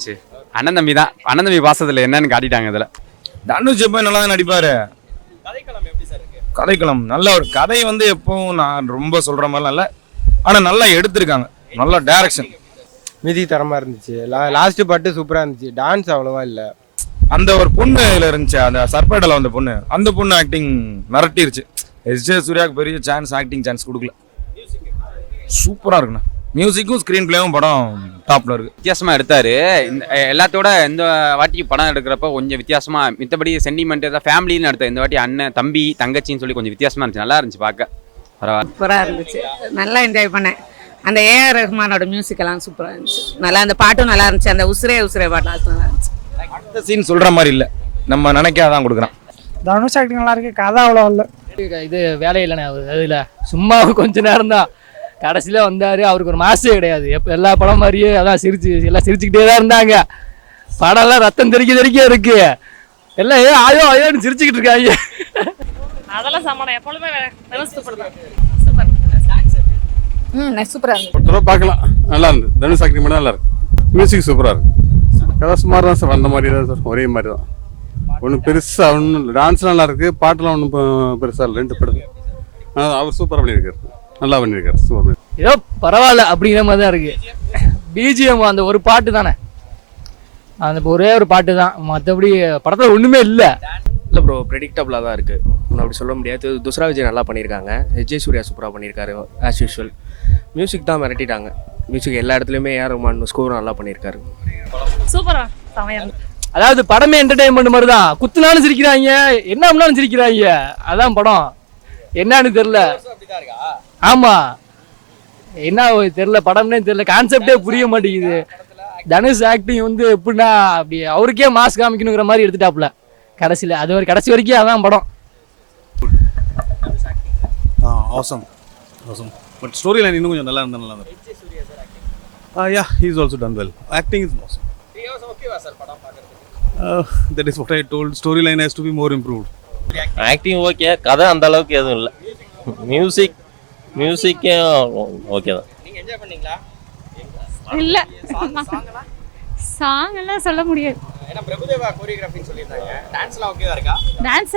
இருந்துச்சு. அண்ணன் தம்பி தான், அண்ணன் தம்பி பாசத்துல என்னன்னு காட்டிட்டாங்க இதுல. தனுஷ் எப்போ நல்லா தான் நடிப்பாரு. கதைக்களம் நல்ல ஒரு கதை வந்து எப்பவும் நான் ரொம்ப சொல்ற மாதிரிலாம் இல்லை, ஆனால் நல்லா எடுத்திருக்காங்க, நல்ல டைரக்ஷன். மியூசிக் தரமாக இருந்துச்சு. லாஸ்ட்டு பாட்டு சூப்பராக இருந்துச்சு. டான்ஸ் அவ்வளோவா இல்லை. அந்த ஒரு பொண்ணு இதில் இருந்துச்சு, அந்த சர்பேட்டில் வந்த பொண்ணு, அந்த பொண்ணு ஆக்டிங் மிரட்டிருச்சு. எஸ்.ஜே. சூர்யாவுக்கு பெரிய சான்ஸ், ஆக்டிங் சான்ஸ் கொடுக்கல. சூப்பராக இருக்குண்ணா, மியூசிக்கும் ஸ்க்ரீன் பிளேவும் படம் டாப்ல இருக்கு. வித்தியாசமா எடுத்தாரு. எல்லாத்தோட இந்த வாட்டி படம் எடுக்கிறப்ப கொஞ்சம் வித்தியாசமா, மித்தபடி சென்டிமெண்ட் ஏதாவது ஃபேமிலின்னு எடுத்த இந்த வாட்டி அண்ணன் தம்பி தங்கச்சின்னு சொல்லி கொஞ்சம் வித்தியாசமா இருந்துச்சு. நல்லா இருந்துச்சு பார்க்க. பரவாயில்ல, சூப்பராக இருந்துச்சு. நல்லா என்ஜாய் பண்ணேன். அந்த ஏஆர் ரஹ்மானோட மியூசிக் எல்லாம் சூப்பராக இருந்துச்சு. நல்லா அந்த பாட்டும் நல்லா இருந்துச்சு. அந்த உசுரே உசுரே பாட்டு நல்லா இருந்துச்சு. அடுத்த சீன் சொல்ற மாதிரி இல்லை, நம்ம நினைக்காதான் கொடுக்குறான். தனுஷ் ஆக்டிங் நல்லா இருக்கு, கதை அவ்வளோ இல்லை. இது வேலையில்லைண்ணே அவர் அதில் சும்மா கொஞ்ச நேரம் தான், கடைசியில் வந்தார். அவருக்கு ஒரு மாசே கிடையாது. எப்போ எல்லா படம் மாதிரியே அதான் எல்லாம் சிரிச்சுக்கிட்டே தான் இருந்தாங்க. படம்லாம் ரத்தம் தெறிக்க இருக்கு. எல்லாம் ஆயோ ஆயோன்னு சிரிச்சுக்கிட்டு இருக்காங்க. அதெல்லாம் சமாளம் எப்பொழுதுமே சூப்பர் தான். சூப்பராக இருந்துச்சு. ஒரு பார்க்கலாம், நல்லா இருந்தது. தனுஷ் ஆக்டிங் பண்ண நல்லா இருக்கு. மியூசிக் சூப்பராக இருக்கு. கதை சுமார் தான் சார், அந்த மாதிரி தான் சார், ஒரே மாதிரி தான். ஒன்றும் பெருசாக ஒன்றும் டான்ஸ் நல்லா இருக்கு, பாட்டெலாம் ஒன்றும் பெருசாக இல்லை. 2 படம் அவர் சூப்பராக பண்ணியிருக்காரு, நல்லா பண்ணியிருக்காரு, சூப்பர். ஏதோ பரவாயில்ல அப்படிங்கிற மாதிரி தான் இருக்கு. பிஜிஎம் அந்த ஒரு பாட்டு தானே, அந்த ஒரே ஒரு பாட்டு தான், மற்றபடி படத்தில் ஒன்றுமே இல்லை. இல்லை ப்ரோ, ப்ரெடிக்டபுளாக தான் இருக்குது, ஒன்றும் அப்படி சொல்ல முடியாது. துஸ்ரா விஜய் நல்லா பண்ணியிருக்காங்க, எஸ்.ஜே. சூர்யா சூப்பராக பண்ணியிருக்காரு ஆஸ் யூஷுவல். மியூசிக் தான் மிரட்டிட்டாங்க. மியூசிக் எல்லா இடத்துலையுமே ஏஆர் ரஹ்மான் ஸ்கோரும் நல்லா பண்ணியிருக்காரு. சூப்பரா செமையா. அதாவது படமே என்டர்டைன்மெண்ட் மாதிரி தான். குத்துனாலும் சிரிக்கிறாங்க, என்ன பண்ணாலும் சிரிக்கிறாங்க. அதான் படம் என்னன்னு தெரியல. ஆமா, என்ன தெரியல, படம்னே தெரியல, கான்செப்டே புரிய மாட்டேங்குது. தனுஷ் ஆக்டிங் வந்து எப்படின்னா அப்படி அவருக்கே மாஸ் காமிக்கணுங்கிற மாதிரி எடுத்துட்டாப்புல கடைசியில். அது ஒரு கடைசி வரைக்கும் அதான் படம். Awesome awesome, but story line இன்னும் கொஞ்சம் நல்லா இருந்தால் நல்லா இருக்கும். Yeah, he is also done well. Acting is awesome. That is what I told. Storyline has to be more improved. Acting okay, கதை அந்த அளவுக்கு எதுவும் இல்லை. மியூசிக்கே ஓகே தான். இல்ல சாங் எல்லாம் சொல்ல முடியாது. ஏன்னா பிரபுதேவா கோரியோகிராஃபின்னு சொல்லியிருந்தாங்க. டான்ஸ்லாம் ஓகேவா இருக்கா? டான்ஸ்